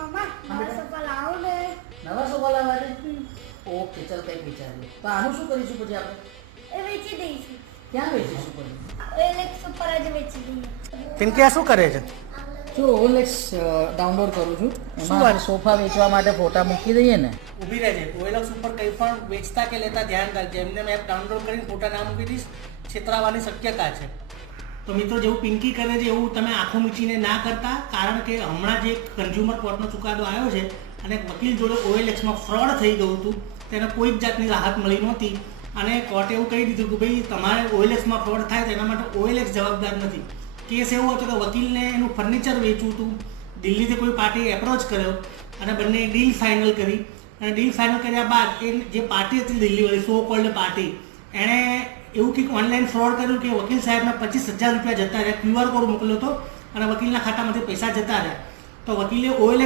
મામા નવા સોફા લાવો ને. નવા સોફા લાવવા છે? ઓકે ચાલ કંઈક વિચારીએ. તો આનું શું કરીશું પછી આપણે? એ વેચી દઈશું. ક્યાં વેચીશું પછી? OLX ઉપર જ વેચી દઈએ. પિંકી આ શું કરે છે? જો OLX ડાઉનલોડ કરું છું. શું વાત? એમાં સોફા વેચવા માટે ફોટા મૂકી દઈએ ને. ઊભી રહેજે. OLX ઉપર કંઈ પણ વેચતા કે લેતા ધ્યાન રાખજે. એમને મેં એપ ડાઉનલોડ કરીને ફોટા ના મૂકી દઈશ, છેતરાવાની શક્યતા છે. તો મિત્રો જેવું પિંકી કરે છે એવું તમે આંખો મીચીને ના કરતા, કારણ કે હમણાં જે કન્ઝ્યુમર કોર્ટનો ચુકાદો આવ્યો છે અને વકીલ જોડે OLXમાં ફ્રોડ થઈ ગયું હતું, તેને કોઈ જ જાતની રાહત મળી નહોતી અને કોર્ટે એવું કહી દીધું કે ભાઈ તમારે OLXમાં ફ્રોડ થાય તો એના માટે OLX જવાબદાર નથી. કેસ એવો હતો કે વકીલને એનું ફર્નિચર વેચવું હતું, દિલ્હીથી કોઈ પાર્ટીએ એપ્રોચ કર્યો અને બંને ડીલ ફાઇનલ કરી અને ડીલ ફાઇનલ કર્યા બાદ એ જે પાર્ટી હતી દિલ્હીવાળી સો કોલ્ડ પાર્ટી, એણે એવું કંઈક ઓનલાઈન ફ્રોડ કર્યું કે વકીલ સાહેબના 25,000 રૂપિયા જતા રહ્યા, QR કોડ મોકલ્યો હતો અને વકીલના ખાતામાંથી પૈસા જતા રહ્યા. તો વકીલે OLX